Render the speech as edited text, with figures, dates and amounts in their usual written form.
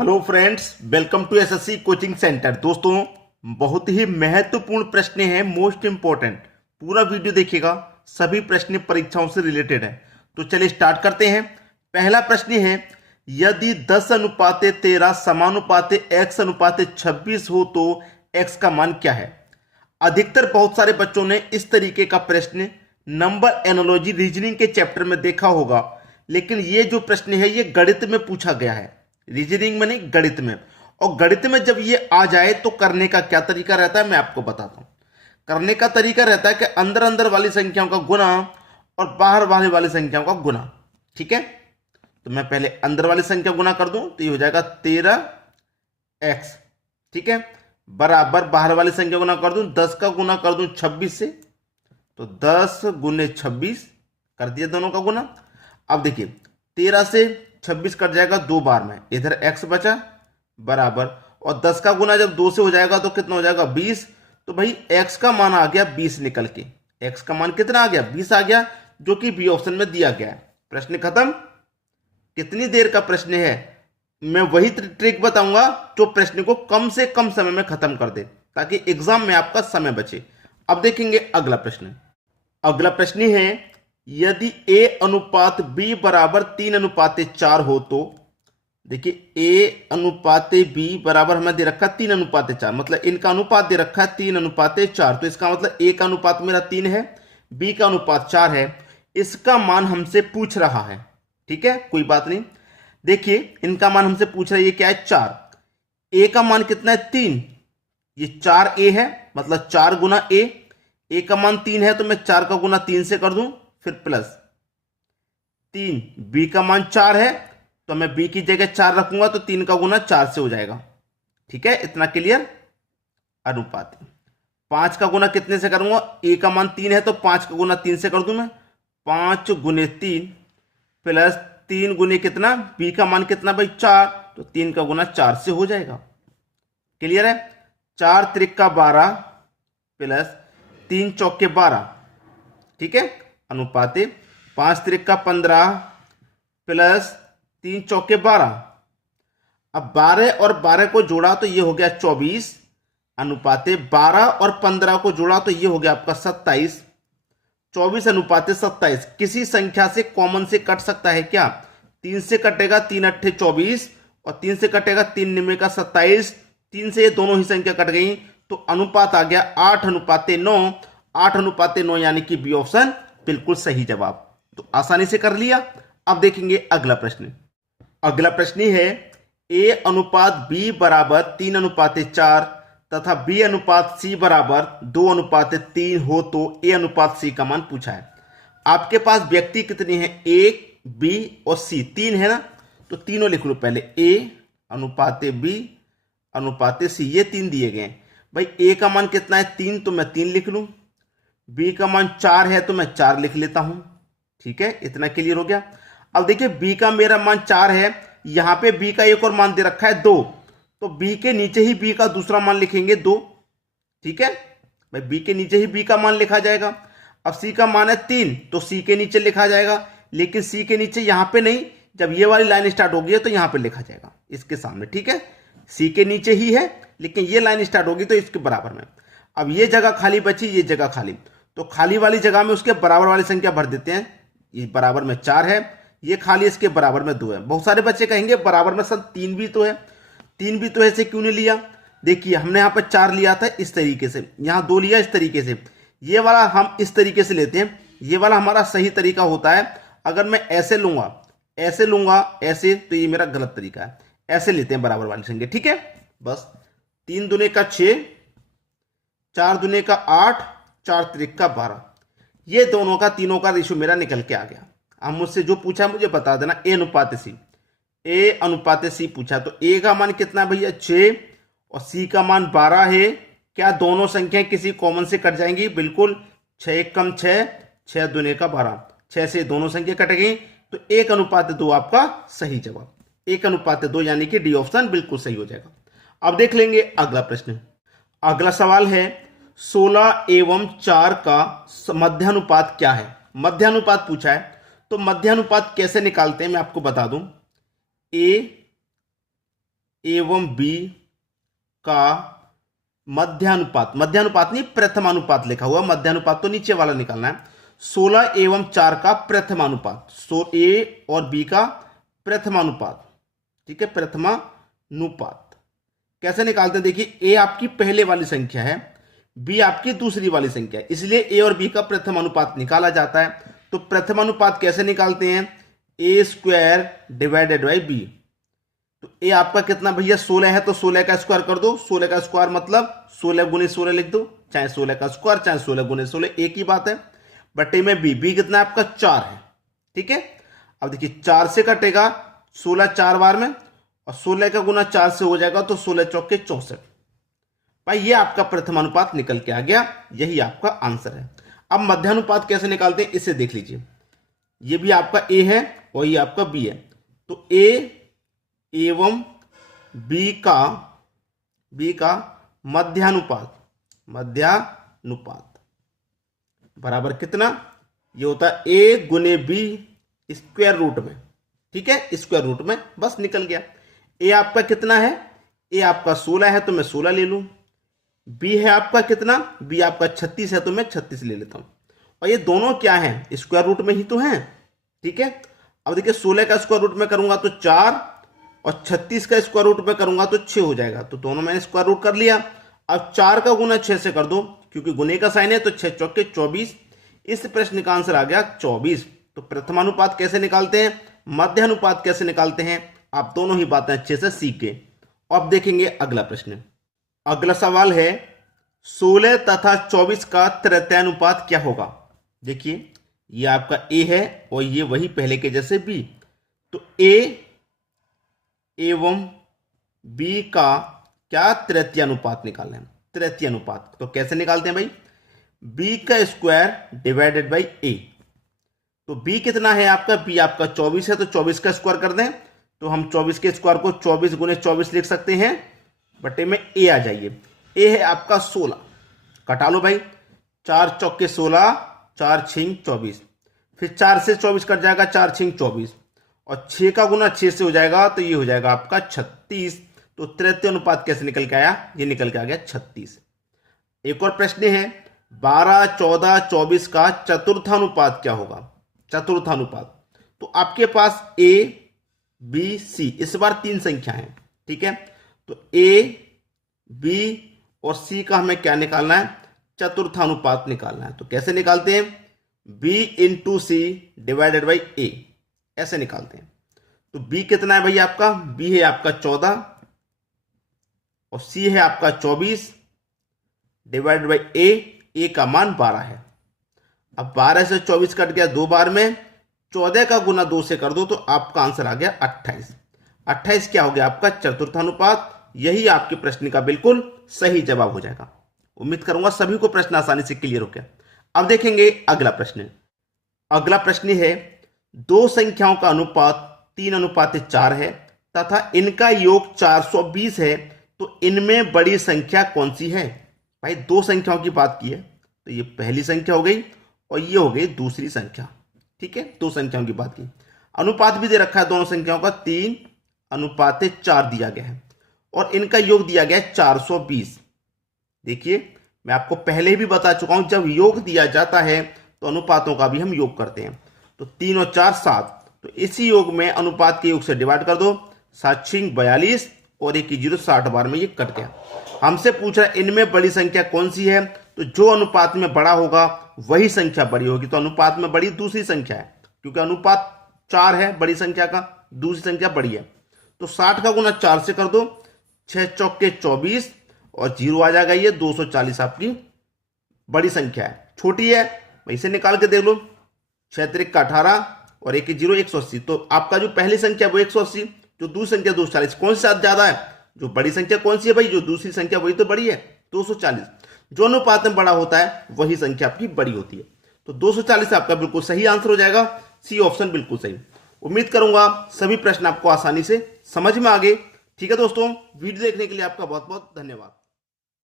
Hello friends, welcome to SSC coaching centre. दोस्तों, बहुत ही महत्वपूर्ण प्रश्न है, मोस्ट इंपॉर्टेंट। पूरा वीडियो देखिएगा, सभी प्रश्न परीक्षाओं से रिलेटेड है। तो चलिए स्टार्ट करते हैं। पहला प्रश्न है, यदि 10:13 समानुपाते x अनुपाते 26 हो तो x का मान क्या है। अधिकतर बहुत सारे बच्चों ने इस तरीके का प्रश्न नंबर एनालॉजी रीजनिंग के चैप्टर में देखा होगा, लेकिन ये जो प्रश्न है ये गणित में पूछा गया है। रीजनिंग में नहीं, गणित में। और गणित में जब ये आ जाए तो करने का क्या तरीका रहता है मैं आपको बताता हूं। करने का तरीका रहता है कि अंदर अंदर वाली संख्याओं का गुना और बाहर वाली संख्याओं का गुना। ठीक है, तो मैं पहले अंदर वाली संख्या गुना कर दूं तो ये हो जाएगा 13x। ठीक है, बराबर बाहर वाली संख्या गुना कर दूं, 10 का गुना कर दूं 26 से, तो 10 गुने 26 कर दिया दोनों का गुना। अब देखिए 13 से 26 कट जाएगा 2 बार में, इधर x बचा बराबर, और 10 का गुना जब 2 से हो जाएगा तो कितना हो जाएगा 20। तो भाई x का मान आ गया 20 निकल के। x का मान कितना आ गया 20 आ गया, जो कि बी ऑप्शन में दिया गया है। प्रश्न खत्म। कितनी देर का प्रश्न है, मैं वही ट्रिक बताऊंगा जो प्रश्न को कम से कम समय में खत्म कर दे, ताकि एग्जाम में आपका समय बचे। अब देखेंगे अगला प्रश्न। अगला प्रश्न है, यदि a अनुपात b बराबर 3:4 हो तो। देखिए a अनुपाते b बराबर हमें दे रखा 3:4, मतलब इनका अनुपात दे रखा है 3:4। तो इसका मतलब a का अनुपात मेरा 3 है, b का अनुपात 4 है। इसका मान हमसे पूछ रहा है। ठीक है, कोई बात नहीं। देखिए इनका मान हमसे पूछ रहा है, ये क्या है 4। a का मान कितना है 3, ये 4a है, मतलब 4 गुना a का मान 3 है तो मैं 4 का गुना 3 से कर दूं, फिर प्लस 3। b का मान 4 है तो मैं b की जगह 4 रखूंगा तो 3 का गुना 4 से हो जाएगा। ठीक है, इतना क्लियर। अनुपात 5 का गुना कितने से करूंगा, a का मान 3 है तो 5 का गुना 3 से कर दूं मैं, 5 गुने 3 प्लस 3 गुने कितना, b का मान कितना भाई 4, तो 3 का गुना 4 से हो जाएगा। क्लियर है। 4 त्रिक 12 प्लस 3 चौके 12। ठीक है, अनुपाते 5 त्रिक 15 प्लस 3 चौके 12। अब 12 और 12 को जोड़ा तो ये हो गया 24, अनुपाते 12 और 15 को जोड़ा तो ये हो गया आपका 27। 24 अनुपाते 27 किसी संख्या से कॉमन से कट सकता है क्या। 3 से कटेगा 3 अट्ठे 24 और 3 से कटेगा 3 निमे का 27। 3 से ये दोनों ही संख्या कट गई तो अनुपात आ गया 8:9। 8:9 यानी कि बी ऑप्शन बिल्कुल सही जवाब। तो आसानी से कर लिया। अब देखेंगे अगला प्रश्न। अगला प्रश्न है, a अनुपात b बराबर 3:4 तथा b अनुपात c बराबर 2:3 हो तो a अनुपात c का मान पूछा है। आपके पास व्यक्ति कितने हैं, a b और c, 3 है ना, तो तीनों लिख लो पहले। a अनुपाते b अनुपाते c, ये 3 दिए गए। भाई a का मान कितना है 3, तो मैं 3 लिख लूं। b का मान 4 है तो मैं 4 लिख लेता हूं। ठीक है, इतना क्लियर हो गया। अब देखिए b का मेरा मान 4 है, यहां पे b का एक और मान दे रखा है 2, तो b के नीचे ही b का दूसरा मान लिखेंगे 2। ठीक है भाई, b के नीचे ही b का मान लिखा जाएगा। अब c का मान है 3 तो c के नीचे लिखा जाएगा, लेकिन c के नीचे यहां पे नहीं, जब ये वाली लाइन स्टार्ट होगी तो यहां पे लिखा जाएगा इसके सामने। ठीक है, c के नीचे ही है लेकिन ये लाइन स्टार्ट होगी तो इसके बराबर में। अब ये जगह खाली बची, ये जगह खाली, तो खाली वाली जगह में उसके बराबर वाली संख्या भर देते हैं। ये बराबर में 4 है, ये खाली इसके बराबर में 2 है। बहुत सारे बच्चे कहेंगे बराबर में सर 3 भी तो है, 3 भी तो है, ऐसे क्यों नहीं लिया। देखिए हमने यहाँ पर 4 लिया था इस तरीके से, यहाँ 2 लिया इस तरीके से, ये वाला हम इस तरीके से लेते हैं, ये वाला हमारा सही तरीका होता है। अगर मैं ऐसे लूंगा ऐसे, तो ये मेरा गलत तरीका है। ऐसे लेते हैं बराबर वाली संख्या। ठीक है, बस 3 दूने का 6, 4 दूने का 8, 4 त्रिक 12, ये दोनों का तीनों का रेशियो मेरा निकल के आ गया। अब मुझसे जो पूछा मुझे बता देना, a अनुपात c पूछा, तो a का मान कितना भैया 6 और c का मान 12 है। क्या दोनों संख्याएं किसी कॉमन से कट जाएंगी, बिल्कुल। 6 1 कम 6, 6 दूने का 12, 6 से दोनों संख्या कट गई, तो 1:2 आपका सही जवाब। 1:2 यानी कि डी ऑप्शन बिल्कुल सही हो जाएगा। अब देख लेंगे अगला प्रश्न। अगला सवाल है, 16 एवं 4 का मध्यानुपात क्या है। मध्यानुपात पूछा है, तो मध्यानुपात कैसे निकालते हैं मैं आपको बता दूं। a एवं बी का मध्यानुपात, मध्यानुपात नहीं प्रथमानुपात लिखा हुआ, मध्यानुपात तो नीचे वाला निकालना है। 16 एवं 4 का प्रथमानुपात, सो ए और बी का प्रथमानुपात, ठीक है, प्रथमानुपात कैसे निकालते हैं? देखिए ए आपकी पहले वाली संख्या है, बी आपकी दूसरी वाली संख्या है, इसलिए ए और बी का प्रथमानुपात निकाला जाता है। तो प्रथमानुपात कैसे निकालते हैं? ए स्क्वायर डिवाइडेड बाई बी। तो ए आपका कितना भैया 16 है, तो 16 का स्क्वायर कर दो। 16 का स्क्वायर मतलब 16 गुने 16 लिख दो, चाहे 16 का स्क्वायर चाहे 16 गुने 16 एक ही बात है। बटे में बी कितना है आपका 4 है, ठीक है। अब देखिए 4 से कटेगा 16 4 बार में, और 16 का गुना 4 से हो जाएगा तो 16 चौके 64। भाई ये आपका प्रथमानुपात निकल के आ गया, यही आपका आंसर है। अब मध्यानुपात कैसे निकालते हैं इसे देख लीजिए। ये भी आपका ए है और ये आपका बी है, तो ए एवं बी का मध्यानुपात, बराबर कितना? ये होता है ए गुने बी स्क्वायर रूट में, ठीक है, स्क्वायर रूट में, बस निकल गया। ए आपका कितना है? ए आपका 16 है तो मैं 16 ले लूं। बी है आपका कितना? बी आपका 36 है तो मैं 36 ले लेता हूं। और ये दोनों क्या है? स्क्वायर रूट में ही तो हैं, ठीक है। अब देखिए 16 का स्क्वायर रूट में करूंगा तो 4, और 36 का स्क्वायर रूट में करूंगा तो 6 हो जाएगा, तो दोनों मैंने स्क्वायर रूट कर लिया। अब 4 का गुना 6 से कर दो, क्योंकि गुने का साइन है, तो 6 चौके 24। इस प्रश्न का आंसर आ गया 24। तो प्रथमानुपात कैसे निकालते हैं, मध्यानुपात कैसे निकालते हैं, आप दोनों ही बातें अच्छे से सीख गए। अब देखेंगे अगला प्रश्न। अगला सवाल है 16 तथा 24 का तृतीयानुपात क्या होगा? देखिए ये आपका ए है और ये वही पहले के जैसे बी, तो ए एवं बी का क्या तृतीयानुपात निकालना है? तृतीयानुपात तो कैसे निकालते हैं भाई? बी का स्क्वायर डिवाइडेड बाई ए। तो बी कितना है आपका? बी आपका 24 है, तो 24 का स्क्वायर कर दें, तो हम 24 के स्क्वायर को 24 गुने 24 लिख सकते हैं। बटे में ए आ जाइए, ए है आपका 16, कटा लो भाई, 4 चौके 16, 4 छिंग 24, फिर 4 से 24 कट जाएगा, 4 छिंग 24, और 6 का गुना 6 से हो जाएगा, तो ये हो जाएगा आपका 36। तो तृतीय अनुपात कैसे निकल के आया? ये निकल के आ गया 36। एक और प्रश्न है 12, 14, 24 का चतुर्थानुपात क्या होगा? चतुर्थानुपात तो आपके पास ए बी सी, इस बार 3 संख्या है, ठीक है। तो ए बी और सी का हमें क्या निकालना है? चतुर्थानुपात निकालना है। तो कैसे निकालते हैं? B into C divided by A, ऐसे निकालते हैं। तो b कितना है भैया आपका? b है आपका 14 और c है आपका 24 डिवाइडेड बाई a का मान 12 है। अब 12 से 24 कट गया 2 बार में, 14 का गुना 2 से कर दो, तो आपका आंसर आ गया 28। 28 क्या हो गया आपका? चतुर्थानुपात। यही आपके प्रश्न का बिल्कुल सही जवाब हो जाएगा। उम्मीद करूंगा सभी को प्रश्न आसानी से क्लियर हो गया। अब देखेंगे अगला प्रश्न। अगला प्रश्न है 2 संख्याओं का अनुपात 3:4 है तथा इनका योग 420 है, तो इनमें बड़ी संख्या कौन सी है? भाई 2 संख्याओं की बात की है, तो ये पहली संख्या हो गई और ये हो गई दूसरी संख्या, ठीक है। 2 संख्याओं की बात की, अनुपात भी दे रखा है दोनों संख्याओं का, 3:4 दिया गया है और इनका योग दिया गया है 420। देखिए मैं आपको पहले भी बता चुका हूं, जब योग दिया जाता है तो अनुपातों का भी हम योग करते हैं। तो 3 और 4 7, तो इसी योग में अनुपात के योग से डिवाइड कर दो, 7 छिंग 42 और 1 की 0 60 बार में ये कट गया। हमसे पूछ रहा है इनमें बड़ी संख्या कौन सी है? तो जो अनुपात में बड़ा होगा वही संख्या बड़ी होगी। तो अनुपात में बड़ी दूसरी संख्या है, क्योंकि अनुपात 4 है बड़ी संख्या का, दूसरी संख्या बड़ी है। तो 60 का गुना 4 से कर दो, 6 चौके 24 और 0 आ जाएगा, ये 240 आपकी बड़ी संख्या है। छोटी है इसे निकाल के देख लो, 6 त्रिक का 18 और 1 की 0 180। तो आपका जो पहली संख्या वो 180, जो दूसरी संख्या 240। कौन सी ज्यादा है? जो बड़ी संख्या कौन सी है भाई? जो दूसरी संख्या वही तो बड़ी है, 240। जो अनुपात में बड़ा होता है वही संख्या आपकी बड़ी होती है। तो 240 आपका बिल्कुल सही आंसर हो जाएगा, सी ऑप्शन बिल्कुल सही। उम्मीद करूंगा सभी प्रश्न आपको आसानी से समझ में आ गए। ठीक है दोस्तों, वीडियो देखने के लिए आपका बहुत बहुत धन्यवाद।